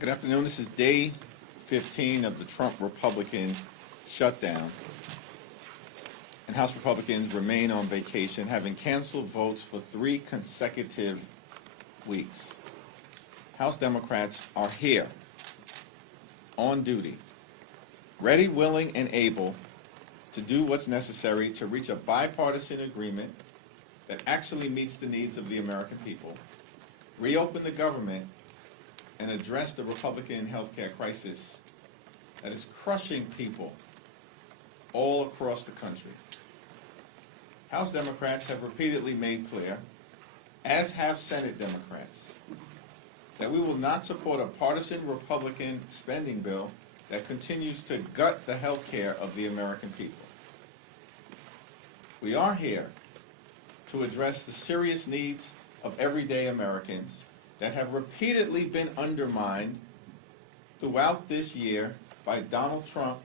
Good afternoon. This is day 15 of the Trump Republican shutdown. And House Republicans remain on vacation, having canceled votes for 3 consecutive weeks. House Democrats are here, on duty, ready, willing, and able to do what's necessary to reach a bipartisan agreement that actually meets the needs of the American people, reopen the government, and address the Republican health care crisis that is crushing people all across the country. House Democrats have repeatedly made clear, as have Senate Democrats, that we will not support a partisan Republican spending bill that continues to gut the health care of the American people. We are here to address the serious needs of everyday Americans that have repeatedly been undermined throughout this year by Donald Trump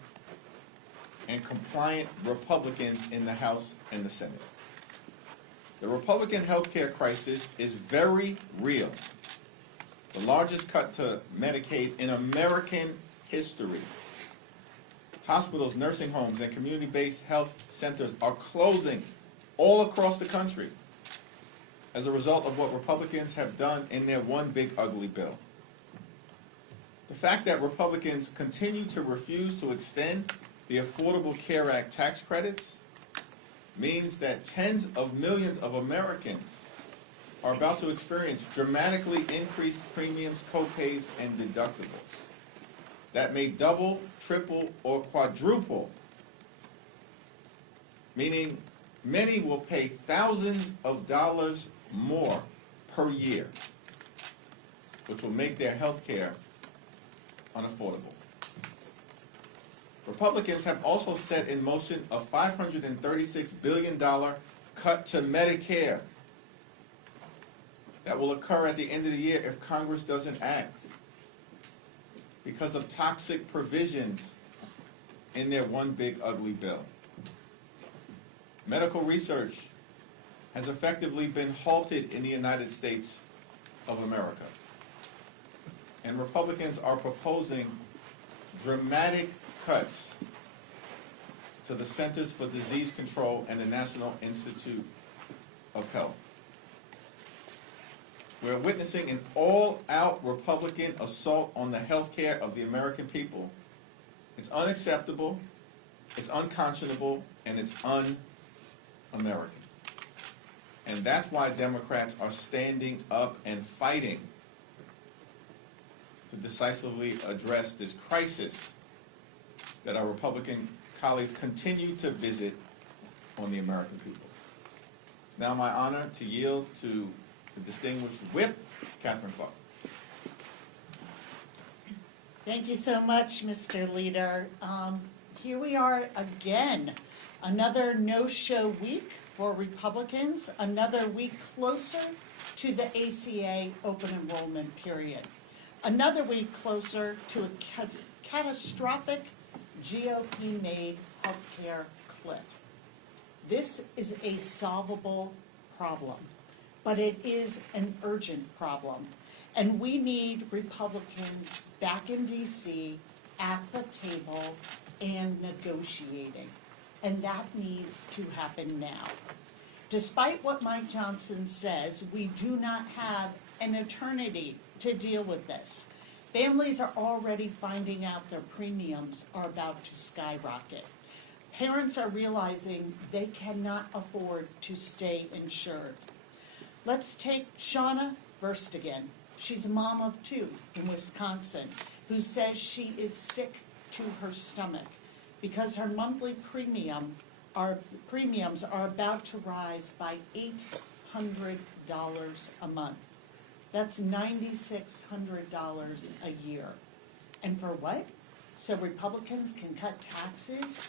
and compliant Republicans in the House and the Senate. The Republican health care crisis is very real. The largest cut to Medicaid in American history. Hospitals, nursing homes, and community-based health centers are closing all across the country as a result of what Republicans have done in their one big ugly bill. The fact that Republicans continue to refuse to extend the Affordable Care Act tax credits means that tens of millions of Americans are about to experience dramatically increased premiums, copays, and deductibles that may double, triple, or quadruple, meaning many will pay thousands of dollars more per year, which will make their health care unaffordable. Republicans have also set in motion a $536 billion cut to Medicare that will occur at the end of the year if Congress doesn't act because of toxic provisions in their one big ugly bill. Medical research has effectively been halted in the United States of America. And Republicans are proposing dramatic cuts to the Centers for Disease Control and the National Institute of Health. We're witnessing an all-out Republican assault on the health care of the American people. It's unacceptable, it's unconscionable, and it's un-American. And that's why Democrats are standing up and fighting to decisively address this crisis that our Republican colleagues continue to visit on the American people. It's now my honor to yield to the distinguished whip, Catherine Clark. Thank you so much, Mr. Leader. Here we are again, another no-show week for Republicans, another week closer to the ACA open enrollment period, another week closer to a catastrophic GOP-made healthcare cliff. This is a solvable problem, but it is an urgent problem, and we need Republicans back in D.C. at the table and negotiating. And that needs to happen now. Despite what Mike Johnson says, we do not have an eternity to deal with this. Families are already finding out their premiums are about to skyrocket. Parents are realizing they cannot afford to stay insured. Let's take Shauna Verstegen. She's a mom of 2 in Wisconsin who says she is sick to her stomach because her monthly premiums are about to rise by $800 a month. That's $9,600 a year. And for what? So Republicans can cut taxes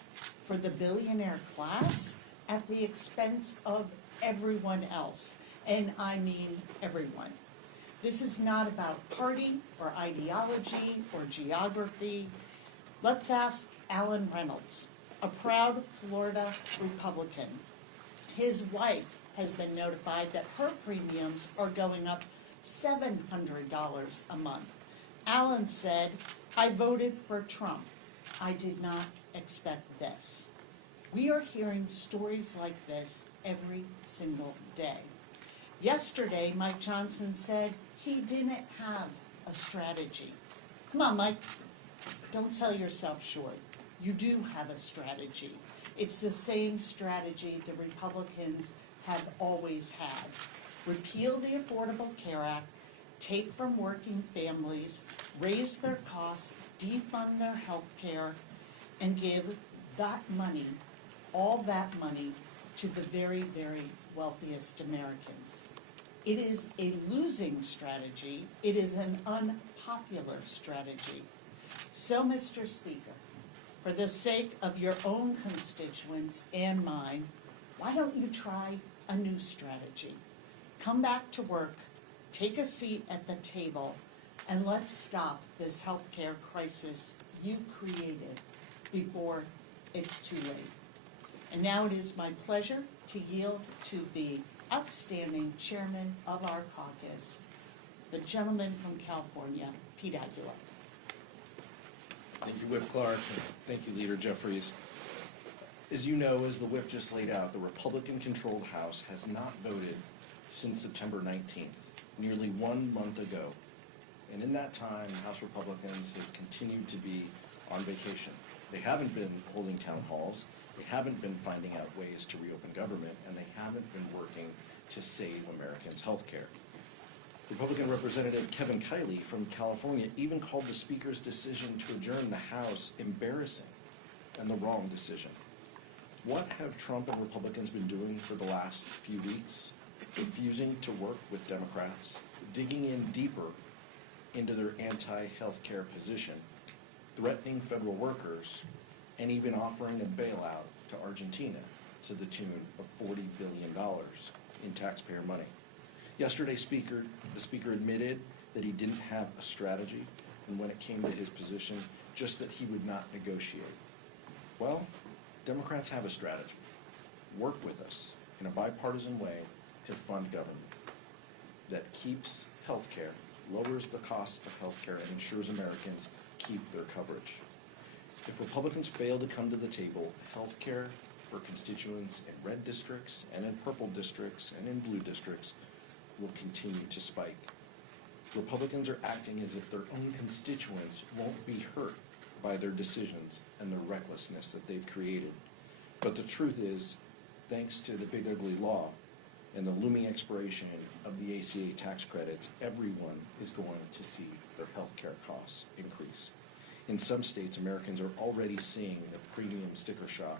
for the billionaire class at the expense of everyone else. And I mean everyone. This is not about party or ideology or geography. Let's ask Alan Reynolds, a proud Florida Republican. His wife has been notified that her premiums are going up $700 a month. Alan said, I voted for Trump. I did not expect this. We are hearing stories like this every single day. Yesterday, Mike Johnson said he didn't have a strategy. Come on, Mike, don't sell yourself short. You do have a strategy. It's the same strategy the Republicans have always had. Repeal the Affordable Care Act, take from working families, raise their costs, defund their health care, and give that money, all that money, to the very, very wealthiest Americans. It is a losing strategy. It is an unpopular strategy. So, Mr. Speaker, for the sake of your own constituents and mine, why don't you try a new strategy? Come back to work, take a seat at the table, and let's stop this healthcare crisis you created before it's too late. And now it is my pleasure to yield to the outstanding chairman of our caucus, the gentleman from California, Pete Aguilar. Thank you, Whip Clark, and thank you, Leader Jeffries. As you know, as the whip just laid out, the Republican-controlled House has not voted since September 19th, nearly 1 month ago. And in that time, House Republicans have continued to be on vacation. They haven't been holding town halls, they haven't been finding out ways to reopen government, and they haven't been working to save Americans' health care. Republican Representative Kevin Kiley from California even called the Speaker's decision to adjourn the House embarrassing and the wrong decision. What have Trump and Republicans been doing for the last few weeks? Refusing to work with Democrats, digging in deeper into their anti-healthcare position, threatening federal workers, and even offering a bailout to Argentina to the tune of $40 billion in taxpayer money. Yesterday, the Speaker admitted that he didn't have a strategy, and when it came to his position, just that he would not negotiate. Well, Democrats have a strategy. Work with us in a bipartisan way to fund government that keeps health care, lowers the cost of health care, and ensures Americans keep their coverage. If Republicans fail to come to the table, health care for constituents in red districts and in purple districts and in blue districts will continue to spike. Republicans are acting as if their own constituents won't be hurt by their decisions and the recklessness that they've created. But the truth is, thanks to the big ugly law and the looming expiration of the ACA tax credits, everyone is going to see their health care costs increase. In some states, Americans are already seeing the premium sticker shock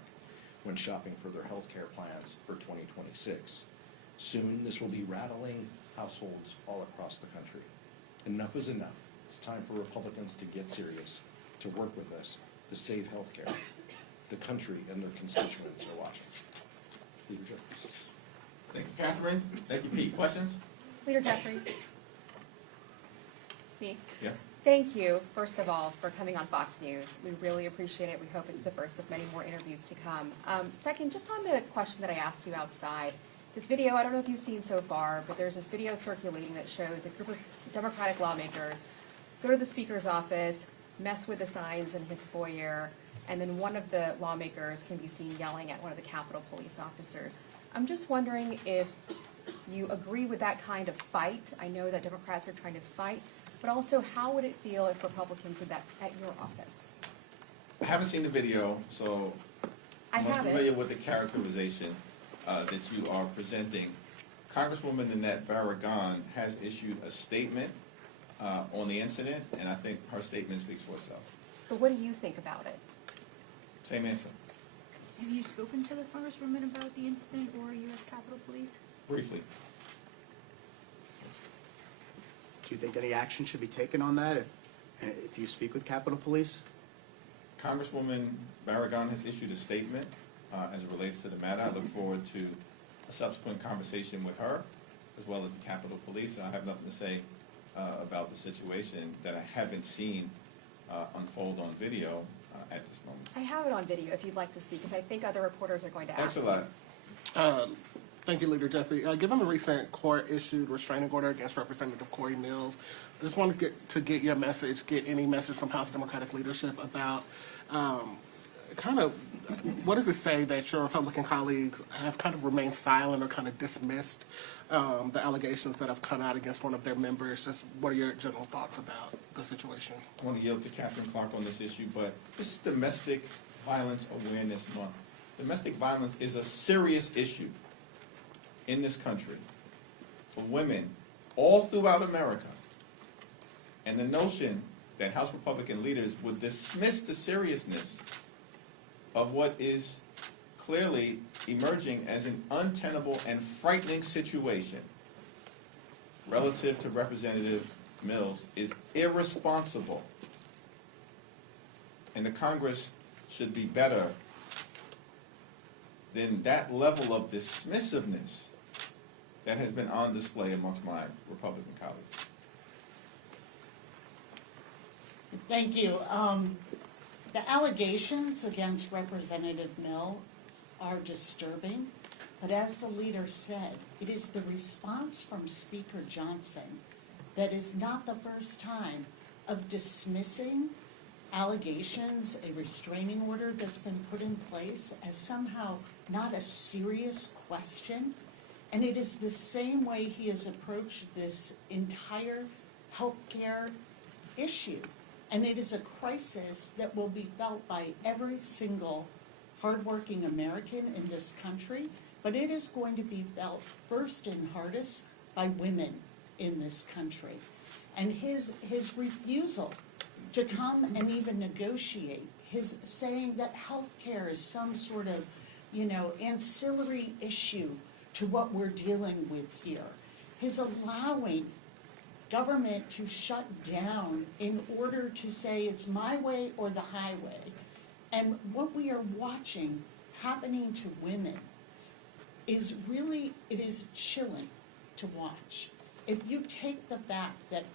when shopping for their health care plans for 2026. Soon, this will be rattling households all across the country. Enough is enough. It's time for Republicans to get serious, to work with us, to save health care. The country and their constituents are watching. Leader Jeffries. Thank you, Catherine. Thank you, Pete. Questions? Leader Jeffries. Me. Yeah. Thank you, first of all, for coming on Fox News. We really appreciate it. We hope it's the first of many more interviews to come. Second, just on the question that I asked you outside, this video, I don't know if you've seen so far, but there's this video circulating that shows a group of Democratic lawmakers go to the Speaker's office, mess with the signs in his foyer, and then one of the lawmakers can be seen yelling at one of the Capitol Police officers. I'm just wondering if you agree with that kind of fight. I know that Democrats are trying to fight, but also how would it feel if Republicans did that at your office? I haven't seen the video, so I I'm have familiar it. with the characterization that you are presenting. Congresswoman Nanette Barragan has issued a statement on the incident, and I think her statement speaks for itself. But what do you think about it? Same answer, Have you spoken to the Congresswoman about the incident or U.S. Capitol Police? briefly. Do you think any action should be taken on that if you speak with Capitol Police? Congresswoman Barragan has issued a statement as it relates to the matter. I look forward to a subsequent conversation with her, as well as the Capitol Police. I have nothing to say about the situation that I haven't seen unfold on video at this moment. I have it on video if you'd like to see, because I think other reporters are going to ask. Thanks a lot. Thank you, Leader Jeffrey. Given the recent court-issued restraining order against Representative Corey Mills, I just wanted to get your message, get any message from House Democratic leadership about kind of what does it say that your Republican colleagues have kind of remained silent or kind of dismissed the allegations that have come out against one of their members? Just what are your general thoughts about the situation? I want to yield to Catherine Clark on this issue, but this is Domestic Violence Awareness Month. Domestic violence is a serious issue in this country for women all throughout America. And the notion that House Republican leaders would dismiss the seriousness of what is clearly emerging as an untenable and frightening situation relative to Representative Mills is irresponsible. And the Congress should be better than that level of dismissiveness that has been on display amongst my Republican colleagues. Thank you. The allegations against Representative Mills are disturbing, but as the leader said, it is the response from Speaker Johnson that is not the first time of dismissing allegations, a restraining order that's been put in place as somehow not a serious question. And it is the same way he has approached this entire healthcare issue. And it is a crisis that will be felt by every single hardworking American in this country, but it is going to be felt first and hardest by women in this country. And his refusal to come and even negotiate, his saying that health care is some sort of, ancillary issue to what we're dealing with here, his allowing government to shut down in order to say it's my way or the highway. And what we are watching happening to women is really, it is chilling to watch. If you take the fact that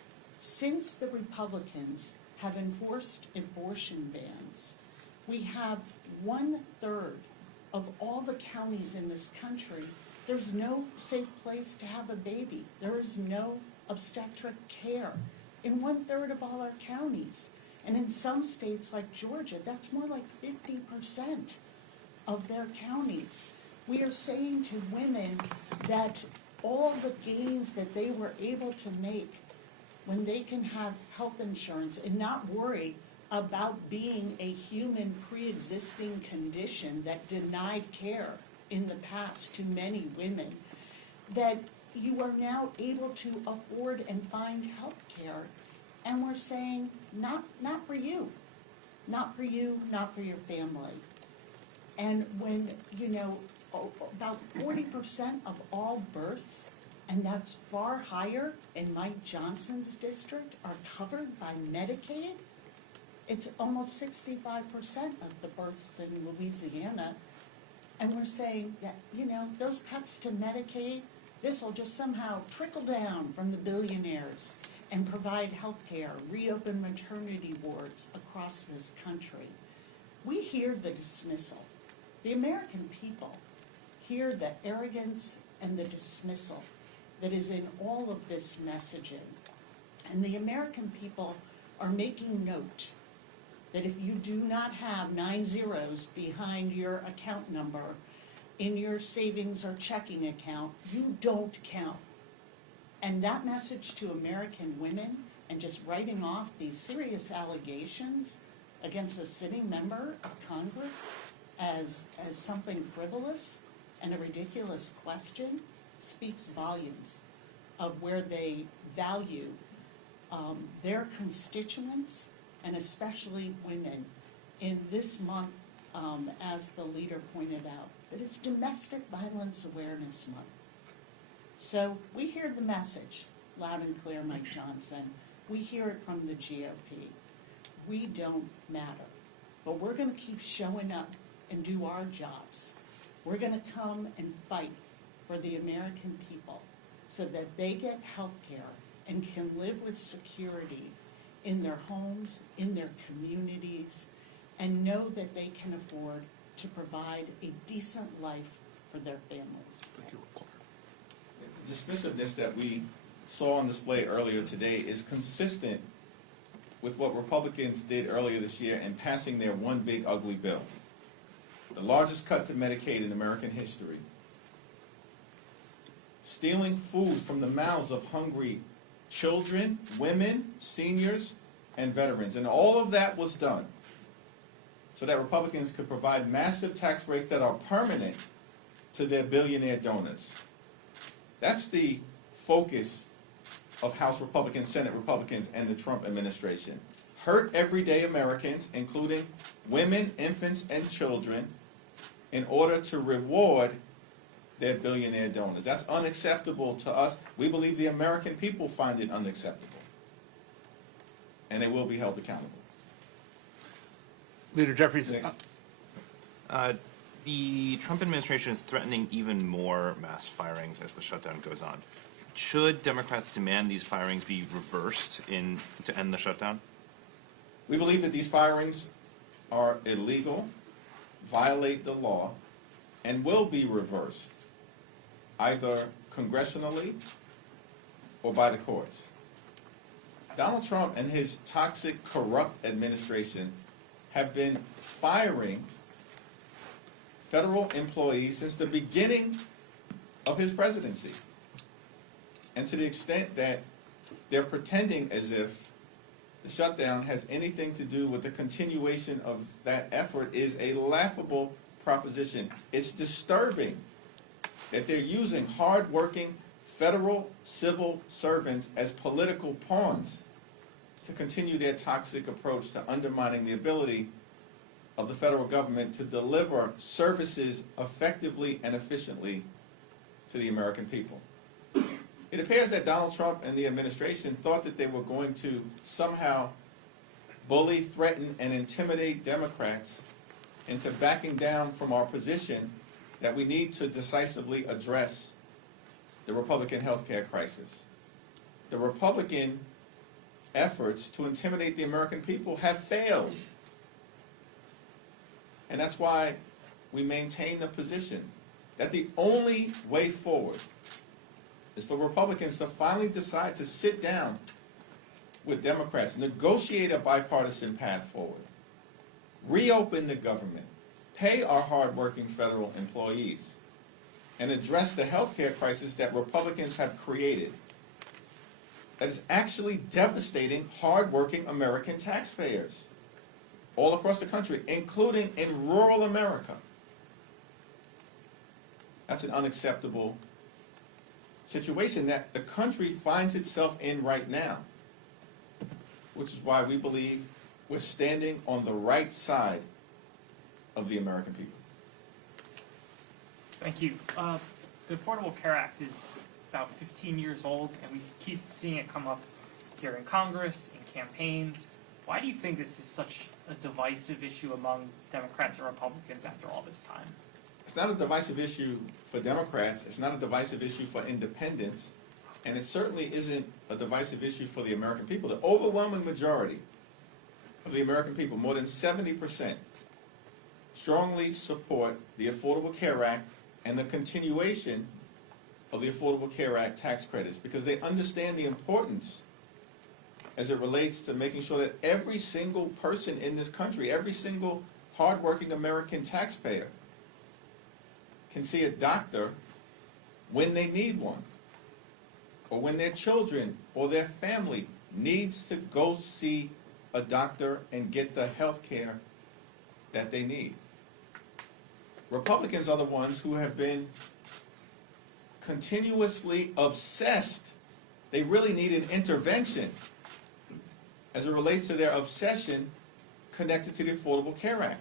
since the Republicans have enforced abortion bans, we have 1/3 of all the counties in this country, there's no safe place to have a baby. There is no obstetric care in 1/3 of all our counties. And in some states like Georgia, that's more like 50% of their counties. We are saying to women that all the gains that they were able to make when they can have health insurance and not worry about being a human pre-existing condition that denied care in the past to many women, that you are now able to afford and find health care. And we're saying, not for you, not for you, not for your family. And when, about 40% of all births, and that's far higher in Mike Johnson's district, are covered by Medicaid, it's almost 65% of the births in Louisiana. And we're saying that, those cuts to Medicaid, this will just somehow trickle down from the billionaires and provide health care, reopen maternity wards across this country. We hear the dismissal. The American people hear the arrogance and the dismissal that is in all of this messaging. And the American people are making note that if you do not have 9 zeros behind your account number in your savings or checking account, you don't count. And that message to American women, and just writing off these serious allegations against a sitting member of Congress as something frivolous and a ridiculous question, speaks volumes of where they value their constituents, and especially women, in this month, as the leader pointed out, that it's Domestic Violence Awareness Month. So we hear the message loud and clear, Mike Johnson. We hear it from the GOP. We don't matter. But we're going to keep showing up and do our jobs. We're going to come and fight for the American people so that they get health care and can live with security in their homes, in their communities, and know that they can afford to provide a decent life for their families. Thank you. dismissiveness that we saw on display earlier today is consistent with what Republicans did earlier this year in passing their one big ugly bill, the largest cut to Medicaid in American history, stealing food from the mouths of hungry children, women, seniors, and veterans. And all of that was done so that Republicans could provide massive tax breaks that are permanent to their billionaire donors. That's the focus of House Republicans, Senate Republicans, and the Trump administration. Hurt everyday Americans, including women, infants, and children, in order to reward their billionaire donors. That's unacceptable to us. We believe the American people find it unacceptable. And they will be held accountable. Leader Jeffries, Nick. the Trump administration is threatening even more mass firings as the shutdown goes on. Should Democrats demand these firings be reversed to end the shutdown? We believe that these firings are illegal, violate the law, and will be reversed, either congressionally or by the courts. Donald Trump and his toxic, corrupt administration have been firing federal employees since the beginning of his presidency. And to the extent that they're pretending as if the shutdown has anything to do with the continuation of that effort is a laughable proposition. It's disturbing that they're using hard-working federal civil servants as political pawns to continue their toxic approach to undermining the ability of the federal government to deliver services effectively and efficiently to the American people. It appears that Donald Trump and the administration thought that they were going to somehow bully, threaten, and intimidate Democrats into backing down from our position that we need to decisively address the Republican health care crisis. The Republican efforts to intimidate the American people have failed. And that's why we maintain the position that the only way forward is for Republicans to finally decide to sit down with Democrats, negotiate a bipartisan path forward, reopen the government, pay our hardworking federal employees, and address the health care crisis that Republicans have created that is actually devastating hardworking American taxpayers all across the country, including in rural America. That's an unacceptable situation that the country finds itself in right now, which is why we believe we're standing on the right side of the American people. Thank you. The Affordable Care Act is about 15 years old, and we keep seeing it come up here in Congress, in campaigns. Why do you think this is such a divisive issue among Democrats and Republicans after all this time? It's not a divisive issue for Democrats, it's not a divisive issue for independents, and it certainly isn't a divisive issue for the American people. The overwhelming majority of the American people, more than 70%, strongly support the Affordable Care Act and the continuation of the Affordable Care Act tax credits because they understand the importance as it relates to making sure that every single person in this country, every single hardworking American taxpayer can see a doctor when they need one, or when their children or their family needs to go see a doctor and get the health care that they need. Republicans are the ones who have been continuously obsessed. They really need an intervention as it relates to their obsession connected to the Affordable Care Act.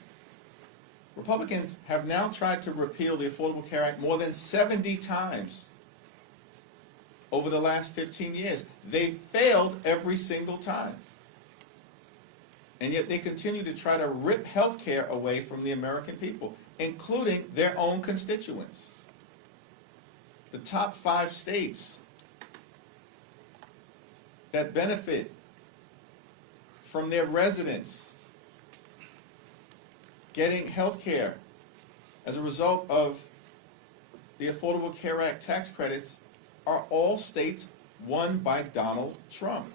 Republicans have now tried to repeal the Affordable Care Act more than 70 times over the last 15 years. They failed every single time. And yet they continue to try to rip health care away from the American people, including their own constituents. The top 5 states that benefit from their residents getting health care as a result of the Affordable Care Act tax credits are all states won by Donald Trump.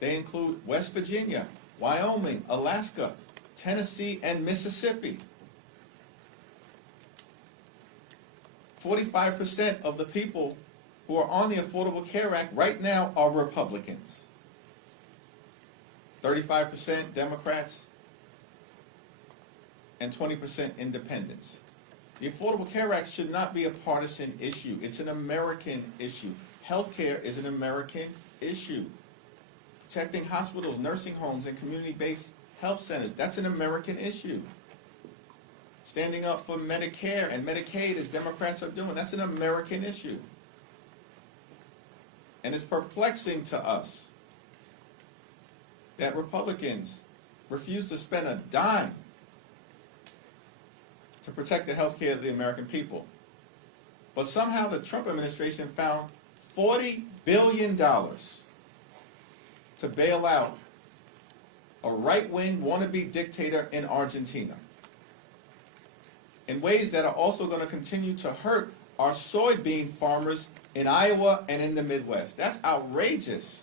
They include West Virginia, Wyoming, Alaska, Tennessee, and Mississippi. 45% of the people who are on the Affordable Care Act right now are Republicans. 35% Democrats, and 20% independents. The Affordable Care Act should not be a partisan issue. It's an American issue. Healthcare is an American issue. Protecting hospitals, nursing homes, and community-based health centers, that's an American issue. Standing up for Medicare and Medicaid, as Democrats are doing, that's an American issue. And it's perplexing to us that Republicans refuse to spend a dime to protect the health care of the American people. But somehow the Trump administration found $40 billion to bail out a right-wing wannabe dictator in Argentina in ways that are also going to continue to hurt our soybean farmers in Iowa and in the Midwest. That's outrageous.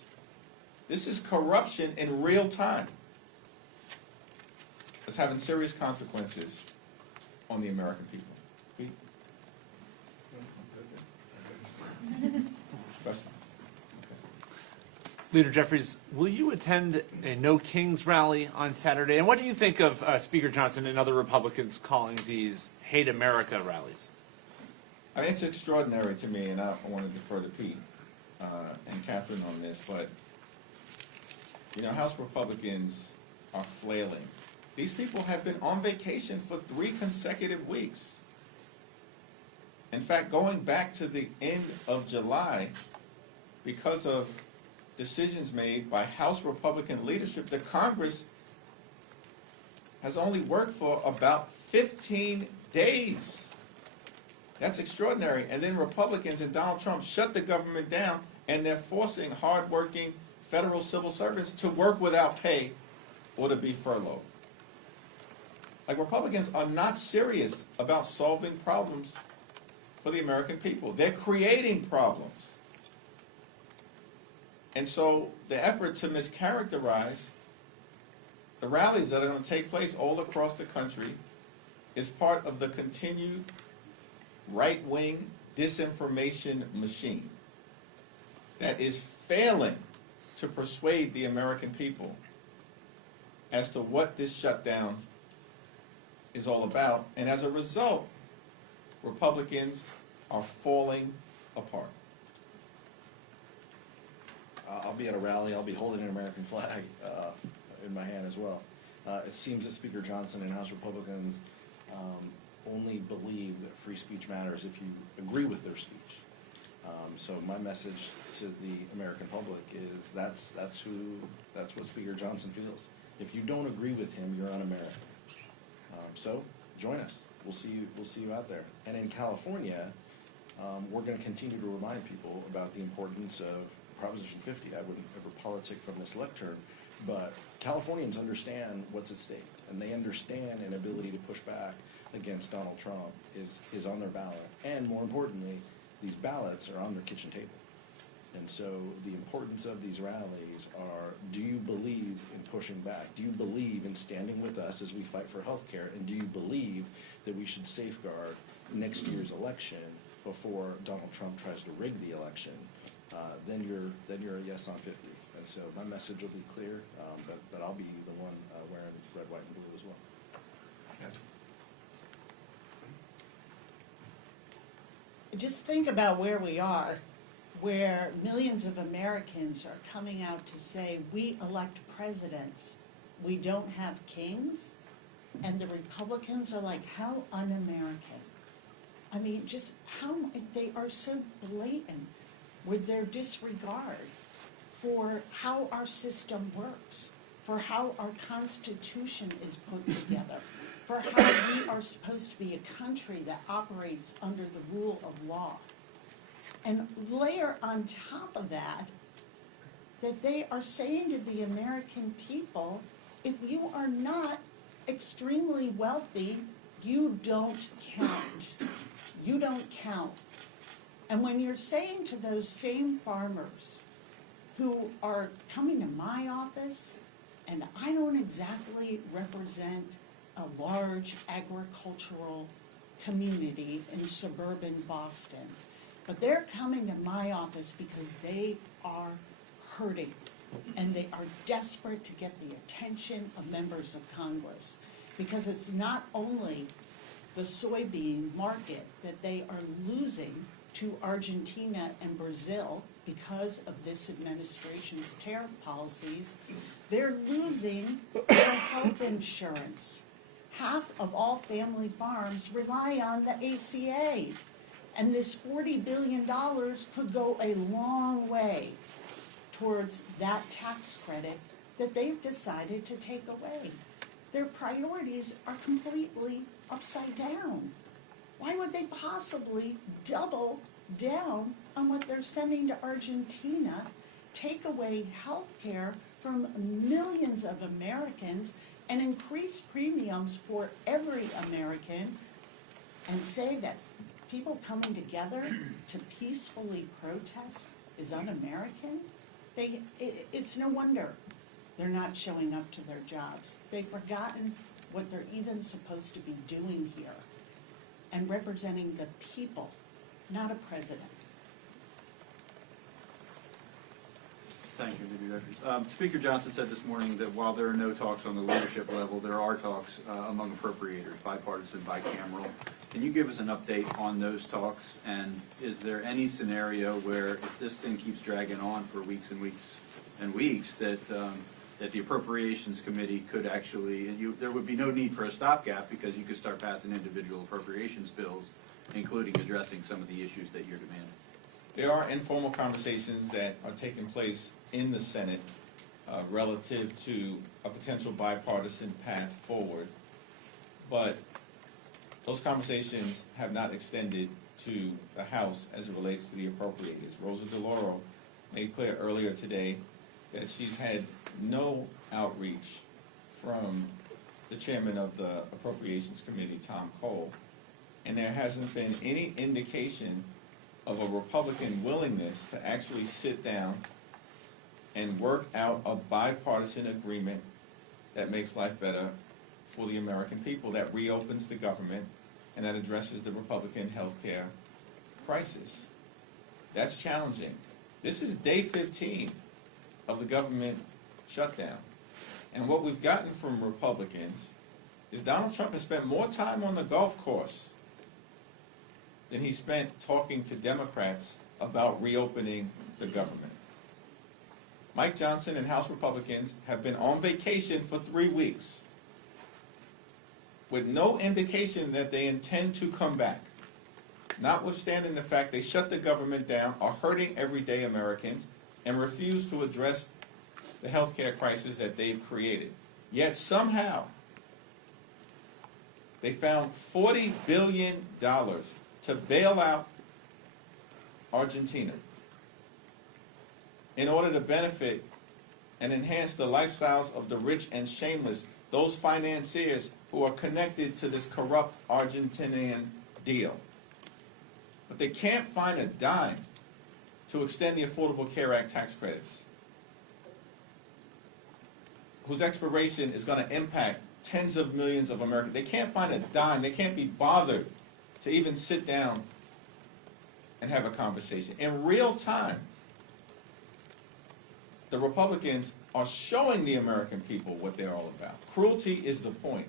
This is corruption in real time. It's having serious consequences on the American people. Pete? Question? Leader Jeffries, will you attend a No Kings rally on Saturday? And what do you think of Speaker Johnson and other Republicans calling these Hate America rallies? I mean, it's extraordinary to me, and I want to defer to Pete and Catherine on this, but, you know, House Republicans are flailing. These people have been on vacation for 3 consecutive weeks. In fact, going back to the end of July, because of decisions made by House Republican leadership, the Congress has only worked for about 15 days. That's extraordinary. And then Republicans and Donald Trump shut the government down, and they're forcing hardworking federal civil servants to work without pay or to be furloughed. Like, Republicans are not serious about solving problems for the American people. They're creating problems. And so the effort to mischaracterize the rallies that are going to take place all across the country is part of the continued right-wing disinformation machine that is failing to persuade the American people as to what this shutdown is all about. And as a result, Republicans are falling apart. I'll be at a rally. I'll be holding an American flag in my hand as well. It seems that Speaker Johnson and House Republicans only believe that free speech matters if you agree with their speech. So my message to the American public is that's what Speaker Johnson feels. If you don't agree with him, you're un-American. So join us. We'll see you out there. And in California, we're going to continue to remind people about the importance of Proposition 50. I wouldn't ever politic from this lectern, but Californians understand what's at stake, and they understand an ability to push back against Donald Trump is on their ballot. And more importantly, these ballots are on their kitchen table. And so the importance of these rallies are, do you believe in pushing back? Do you believe in standing with us as we fight for health care? And do you believe that we should safeguard next year's election before Donald Trump tries to rig the election? Then you're a yes on 50. And so my message will be clear, but I'll be the one wearing red, white, and blue as well. Just think about where we are, where millions of Americans are coming out to say, we elect presidents, we don't have kings, and the Republicans are like, how un-American. I mean, just how, they are so blatant with their disregard for how our system works, for how our Constitution is put together, for how we are supposed to be a country that operates under the rule of law. And layer on top of that, that they are saying to the American people, if you are not extremely wealthy, you don't count. You don't count. And when you're saying to those same farmers who are coming to my office, and I don't exactly represent a large agricultural community in suburban Boston, but they're coming to my office because they are hurting and they are desperate to get the attention of members of Congress, because it's not only the soybean market that they are losing to Argentina and Brazil because of this administration's tariff policies, they're losing their health insurance. Half of all family farms rely on the ACA, and this $40 billion could go a long way towards that tax credit that they've decided to take away. Their priorities are completely upside down. Why would they possibly double down on what they're sending to Argentina, take away health care from millions of Americans, and increase premiums for every American, and say that people coming together to peacefully protest is un-American? It's no wonder they're not showing up to their jobs. They've forgotten what they're even supposed to be doing here, and representing the people, not a president. Thank you, Leader Jeffries. Speaker Johnson said this morning that while there are no talks on the leadership level, there are talks among appropriators, bipartisan, bicameral. Can you give us an update on those talks? And is there any scenario where, if this thing keeps dragging on for weeks and weeks and weeks, that the Appropriations Committee could actually, and there would be no need for a stopgap because you could start passing individual appropriations bills, including addressing some of the issues that you're demanding? There are informal conversations that are taking place in the Senate relative to a potential bipartisan path forward, but those conversations have not extended to the House as it relates to the appropriators. Rosa DeLauro made clear earlier today that she's had no outreach from the chairman of the Appropriations Committee, Tom Cole, and there hasn't been any indication of a Republican willingness to actually sit down and work out a bipartisan agreement that makes life better for the American people, that reopens the government, and that addresses the Republican health care crisis. That's challenging. This is day 15 of the government shutdown. And what we've gotten from Republicans is Donald Trump has spent more time on the golf course than he spent talking to Democrats about reopening the government. Mike Johnson and House Republicans have been on vacation for 3 weeks with no indication that they intend to come back, notwithstanding the fact they shut the government down, are hurting everyday Americans, and refuse to address the health care crisis that they've created. Yet somehow they found $40 billion to bail out Argentina in order to benefit and enhance the lifestyles of the rich and shameless, those financiers who are connected to this corrupt Argentinian deal. But they can't find a dime to extend the Affordable Care Act tax credits, whose expiration is going to impact tens of millions of Americans. They can't find a dime. They can't be bothered to even sit down and have a conversation. In real time, the Republicans are showing the American people what they're all about. Cruelty is the point.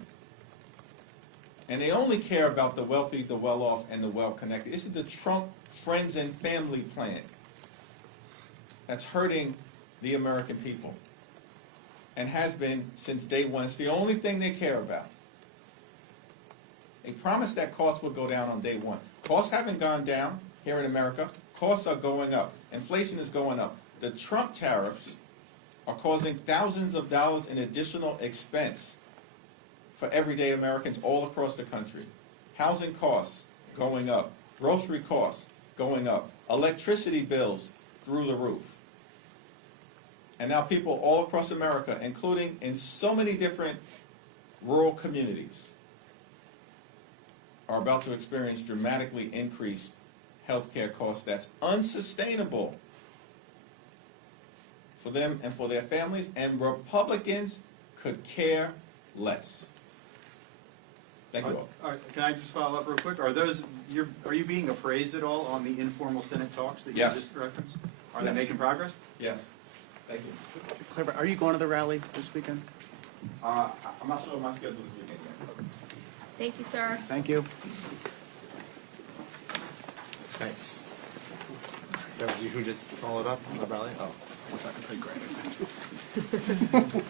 And they only care about the wealthy, the well-off, and the well-connected. This is the Trump friends and family plan that's hurting the American people, and has been since day one. It's the only thing they care about. They promised that costs would go down on day one. Costs haven't gone down here in America. Costs are going up. Inflation is going up. The Trump tariffs are causing thousands of dollars in additional expense for everyday Americans all across the country. Housing costs going up. Grocery costs going up. Electricity bills through the roof. And now people all across America, including in so many different rural communities, are about to experience dramatically increased healthcare costs that's unsustainable for them and for their families, and Republicans could care less. Thank you all. All right, can I just follow up real quick? Are you being appraised at all on the informal Senate talks that you Yes. just referenced? Are they Yes. making progress? Yes, thank you. Clarify, are you going to the rally this weekend? I'm not sure of my schedule this weekend yet. Thank you, sir. Thank you. Nice. That was you who just followed up on the rally? Oh. Wish I could play great.